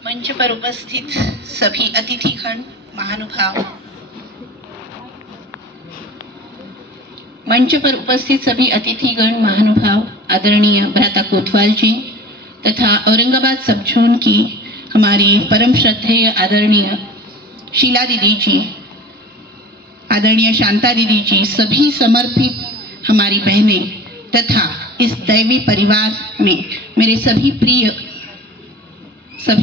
मंच पर उपस्थित सभी अतिथिगण महानुभाव, मंच पर उपस्थित सभी अतिथिगण महानुभाव, आदरणीय भ्राता कोतवाल जी तथा औरंगाबाद सब जोन की हमारी परम श्रद्धेय आदरणीय शीला दीदी जी, आदरणीय शांता दीदी जी, सभी समर्पित हमारी बहनें तथा इस दैवी परिवार में मेरे सभी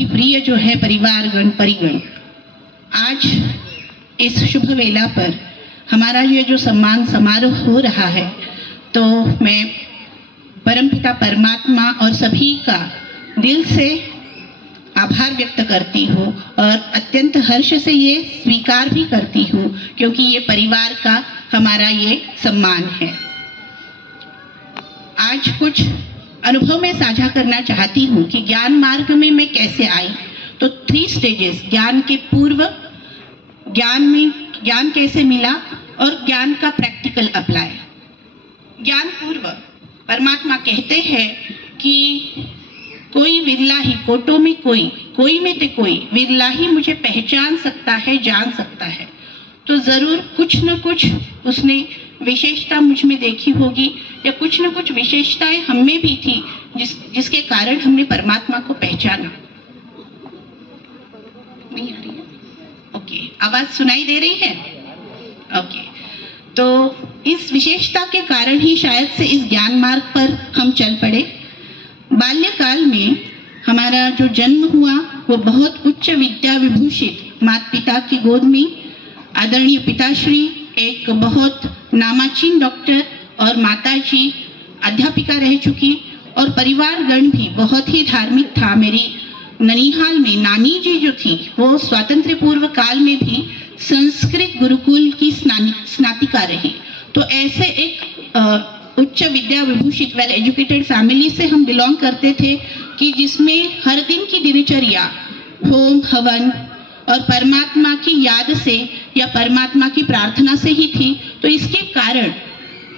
प्रिय जो है परिवारगण परिगण, आज इस शुभ वेला पर हमारा ये जो सम्मान समारोह हो रहा है, तो मैं परमपिता परमात्मा और सभी का दिल से आभार व्यक्त करती हूँ और अत्यंत हर्ष से ये स्वीकार भी करती हूँ, क्योंकि ये परिवार का हमारा ये सम्मान है। आज कुछ अनुभव में साझा करना चाहती हूँ कि ज्ञान मार्ग में मैं कैसे आई। तो 3 स्टेजेस, ज्ञान के पूर्व, ज्ञान कैसे मिला और ज्ञान का प्रैक्टिकल अप्लाई। ज्ञान पूर्व, परमात्मा कहते हैं कि कोई विरला ही, कोटों में कोई में ते कोई विरला ही मुझे पहचान सकता है, जान सकता है। तो जरूर कुछ न कुछ उसने विशेषता मुझ में देखी होगी या कुछ न कुछ विशेषताएं हम में भी थी जिसके कारण हमने परमात्मा को पहचाना। नहीं आ रही है? ओके, आवाज सुनाई दे रही है? ओके, तो इस विशेषता के कारण ही शायद से इस ज्ञान मार्ग पर हम चल पड़े। बाल्यकाल में हमारा जो जन्म हुआ वो बहुत उच्च विद्या विभूषित माता पिता की गोद में, आदरणीय पिताश्री एक बहुत नामाचीन डॉक्टर और माताजी अध्यापिका रह चुकी, और परिवारगण भी बहुत ही धार्मिक था। मेरी ननिहाल में नानी जी जो थी वो स्वातंत्र्य पूर्व काल में भी संस्कृत गुरुकुल की स्नातिका रही। तो ऐसे एक उच्च विद्या विभूषित वेल एजुकेटेड फैमिली से हम बिलोंग करते थे कि जिसमें हर दिन की दिनचर्या होम हवन और परमात्मा की याद से या परमात्मा की प्रार्थना से ही थी। तो इसके कारण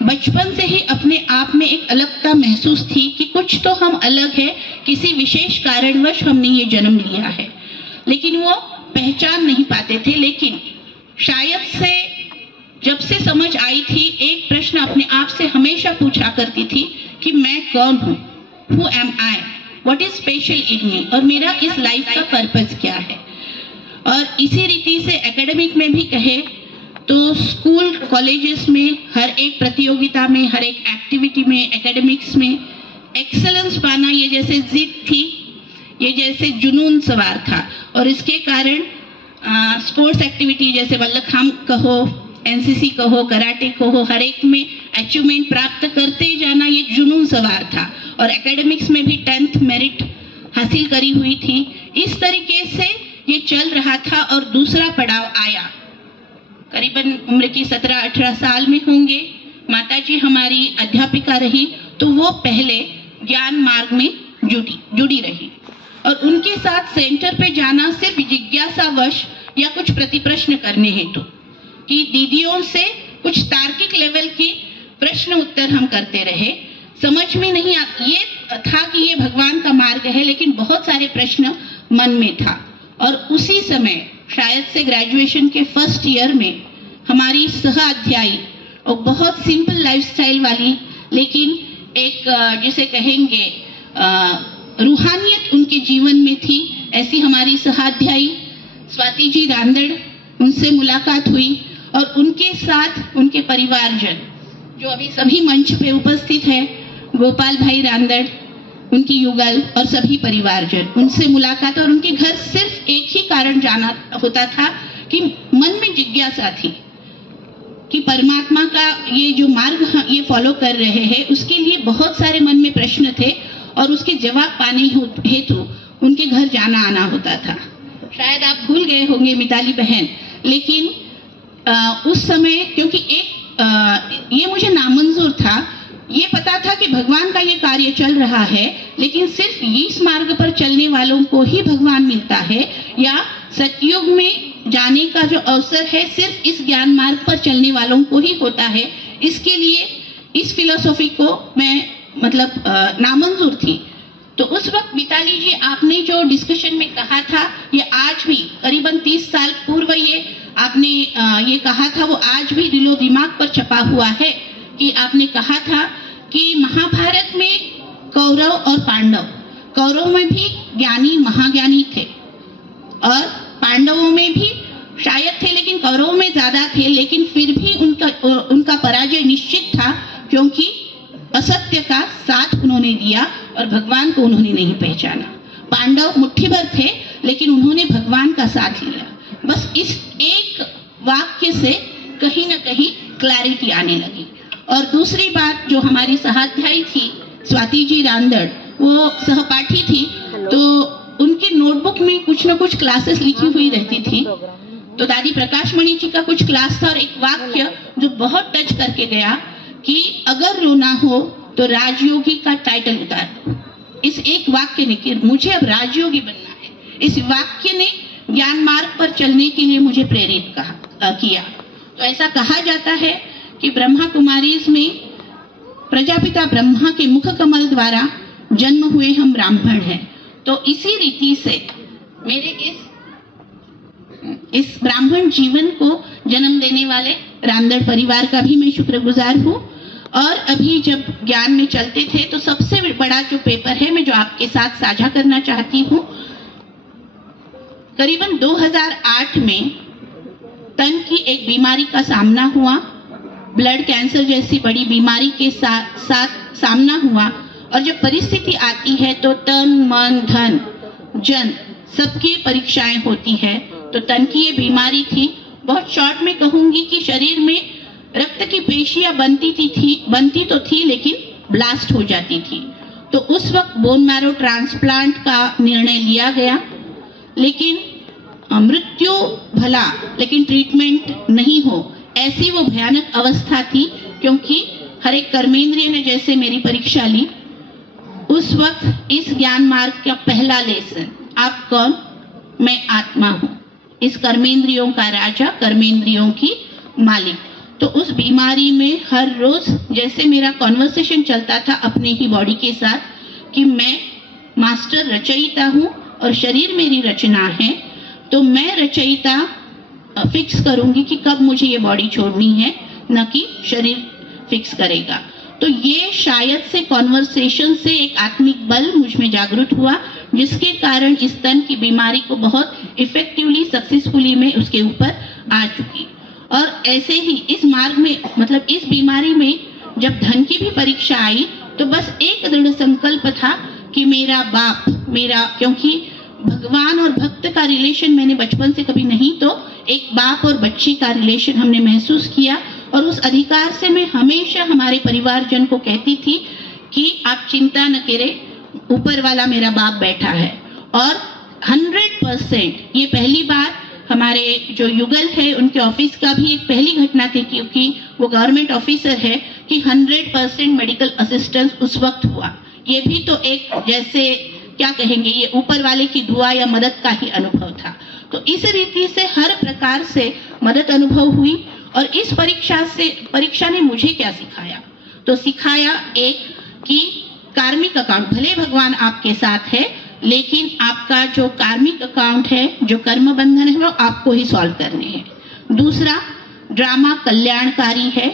बचपन से ही अपने आप में एक अलगता महसूस थी कि कुछ तो हम अलग है, किसी विशेष कारणवश हमने ये जन्म लिया है, लेकिन वो पहचान नहीं पाते थे। लेकिन शायद से जब से समझ आई थी, एक प्रश्न अपने आप से हमेशा पूछा करती थी कि मैं कौन हूँ, who am I, what is special in me, और मेरा इस लाइफ का पर्पस क्या है। और इसी रीति से एकेडमिक में भी कहे तो स्कूल कॉलेजेस में हर एक प्रतियोगिता में, हर एक एक्टिविटी में, एकेडमिक्स में एक्सेलेंस पाना ये जैसे जिद थी, ये जैसे जुनून सवार था। और इसके कारण स्पोर्ट्स एक्टिविटी जैसे वल्लखांब कहो, एनसीसी कहो, कराटे कहो, हर एक में अचीवमेंट प्राप्त करते जाना ये जुनून सवार था। और एकेडमिक्स में भी 10th मेरिट हासिल करी हुई थी। इस तरीके से ये चल रहा था। और दूसरा पड़ाव आया, करीबन उम्र की 17-18 साल में होंगे, माताजी हमारी अध्यापिका रही, तो वो पहले ज्ञान मार्ग में जुड़ी रही। और उनके साथ सेंटर पे जाना सिर्फ जिज्ञासावश या कुछ प्रतिप्रश्न करने हेतु, कि दीदियों से कुछ तार्किक लेवल की प्रश्न उत्तर हम करते रहे। समझ में नहीं ये था कि ये भगवान का मार्ग है, लेकिन बहुत सारे प्रश्न मन में था। और उसी समय शायद से ग्रेजुएशन के फर्स्ट ईयर में हमारी सहाध्यायी और बहुत सिंपल लाइफस्टाइल वाली, लेकिन एक जिसे कहेंगे रूहानियत उनके जीवन में थी, ऐसी हमारी सहाध्यायी स्वाति जी रांदड़, उनसे मुलाकात हुई। और उनके साथ उनके परिवारजन जो अभी सभी मंच पे उपस्थित है, गोपाल भाई रांदड़, उनकी युगल और सभी परिवारजन, उनसे मुलाकात। और उनके घर सिर्फ एक ही कारण जाना होता था कि मन में जिज्ञासा थी कि परमात्मा का ये जो मार्ग ये फॉलो कर रहे हैं, उसके लिए बहुत सारे मन में प्रश्न थे और उसके जवाब पाने हेतु उनके घर जाना आना होता था। शायद आप भूल गए होंगे मिताली बहन, लेकिन उस समय क्योंकि ये मुझे नामंजूर था, ये पता था कि भगवान का ये कार्य चल रहा है, लेकिन सिर्फ इस मार्ग पर चलने वालों को ही भगवान मिलता है, या सतयुग में जाने का जो अवसर है सिर्फ इस ज्ञान मार्ग पर चलने वालों को ही होता है। इसके लिए इस फिलोसॉफी को मैं नामंजूर थी। तो उस वक्त मिताली जी आपने जो डिस्कशन में कहा था, ये आज भी करीबन 30 साल पूर्व ये आपने ये कहा था, वो आज भी दिलो दिमाग पर छपा हुआ है कि आपने कहा था कि महाभारत में कौरव और पांडव, कौरव में भी ज्ञानी महाज्ञानी थे और पांडवों में भी शायद थे, लेकिन कौरवों में ज्यादा थे, लेकिन फिर भी उनका पराजय निश्चित था, क्योंकि असत्य का साथ उन्होंने दिया और भगवान को उन्होंने नहीं पहचाना। पांडव मुट्ठी भर थे, लेकिन उन्होंने भगवान का साथ लिया। बस इस एक वाक्य से कहीं ना कहीं क्लैरिटी आने लगी। और दूसरी बात, जो हमारी सहाध्यायी थी स्वाति जी रांदड़, वो सहपाठी थी, तो उनके नोटबुक में कुछ ना कुछ क्लासेस लिखी हुई रहती थी। तो दादी प्रकाश मणि जी का कुछ क्लास था और एक वाक्य जो बहुत टच करके गया कि अगर रोना हो तो राजयोगी का टाइटल उतार दो। इस एक वाक्य ने कि मुझे अब राजयोगी बनना है, इस वाक्य ने ज्ञान मार्ग पर चलने के लिए मुझे प्रेरित किया। तो ऐसा कहा जाता है कि ब्रह्मा कुमारीज में प्रजापिता ब्रह्मा के मुख कमल द्वारा जन्म हुए हम ब्राह्मण हैं। तो इसी रीति से मेरे इस ब्राह्मण जीवन को जन्म देने वाले रांदड़ परिवार का भी मैं शुक्रगुजार हूँ। और अभी जब ज्ञान में चलते थे तो सबसे बड़ा जो पेपर है मैं जो आपके साथ साझा करना चाहती हूँ, करीबन 2008 में तन की एक बीमारी का सामना हुआ, ब्लड कैंसर जैसी बड़ी बीमारी के साथ सामना हुआ। और जब परिस्थिति आती है तो तन मन धन जन सबकी परीक्षाएं होती है। तो तन की ये बीमारी थी, बहुत शॉर्ट में कहूंगी कि शरीर में रक्त की पेशियां बनती तो थी लेकिन ब्लास्ट हो जाती थी। तो उस वक्त बोन मैरो ट्रांसप्लांट का निर्णय लिया गया, लेकिन मृत्यु भला लेकिन ट्रीटमेंट नहीं हो, ऐसी वो भयानक अवस्था थी। क्योंकि हर एक कर्मेंद्रिय ने जैसे मेरी परीक्षा ली, उस वक्त इस ज्ञान मार्ग का पहला लेसन, आप कौन? मैं आत्मा हूँ, इस कर्मेंद्रियों का राजा, कर्मेंद्रियों की मालिक। तो उस बीमारी में हर रोज जैसे मेरा कॉन्वर्सेशन चलता था अपने ही बॉडी के साथ कि मैं मास्टर रचयिता हूँ और शरीर मेरी रचना है, तो मैं रचयिता फिक्स करूंगी कि कब मुझे ये बॉडी छोड़नी है, न कि शरीर फिक्स करेगा। तो ये शायद से कॉन्वर्सेशन से एक आत्मिक बल मुझ में जागृत हुआ, जिसके कारण इस तन की बीमारी को बहुत इफेक्टिवली सक्सेसफुली मैं उसके ऊपर आ चुकी। और ऐसे ही इस मार्ग में, मतलब इस बीमारी में जब धन की भी परीक्षा आई तो बस एक दृढ़ संकल्प था कि मेरा बाप, मेरा, क्योंकि भगवान और भक्त का रिलेशन मैंने बचपन से कभी नहीं, तो एक बाप और बच्ची का रिलेशन हमने महसूस किया। और उस अधिकार से मैं हमेशा हमारे परिवारजन को कहती थी कि आप चिंता न करें, ऊपर वाला मेरा बाप बैठा है। और 100% ये पहली बार हमारे जो युगल है उनके ऑफिस का भी एक पहली घटना थी, क्योंकि वो गवर्नमेंट ऑफिसर है, कि 100% मेडिकल असिस्टेंस उस वक्त हुआ। ये भी तो एक, जैसे क्या कहेंगे, ये ऊपर वाले की दुआ या मदद का ही अनुभव था। तो इस रीति से हर प्रकार से मदद अनुभव हुई। और इस परीक्षा ने मुझे क्या सिखाया? तो सिखाया एक कि कार्मिक अकाउंट, भले भगवान आपके साथ है, लेकिन आपका जो कार्मिक अकाउंट है, जो कर्म बंधन है, वो आपको ही सॉल्व करने हैं। दूसरा, ड्रामा कल्याणकारी है,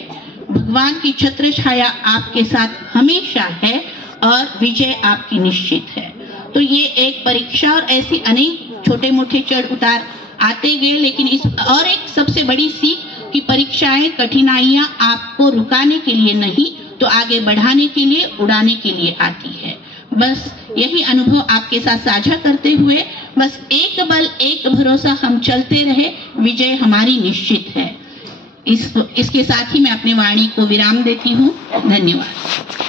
भगवान की छत्र छाया आपके साथ हमेशा है और विजय आपकी निश्चित है। तो ये एक परीक्षा, और ऐसी अनेक छोटे मोटे चढ़ उतार आते गए। लेकिन इस और एक सबसे बड़ी सीख कि परीक्षाएं, कठिनाइयां आपको रुकाने के लिए नहीं, तो आगे बढ़ाने के लिए, उड़ाने के लिए आती है। बस यही अनुभव आपके साथ साझा करते हुए, बस एक बल एक भरोसा, हम चलते रहे, विजय हमारी निश्चित है। इसके साथ ही मैं अपने वाणी को विराम देती हूँ। धन्यवाद।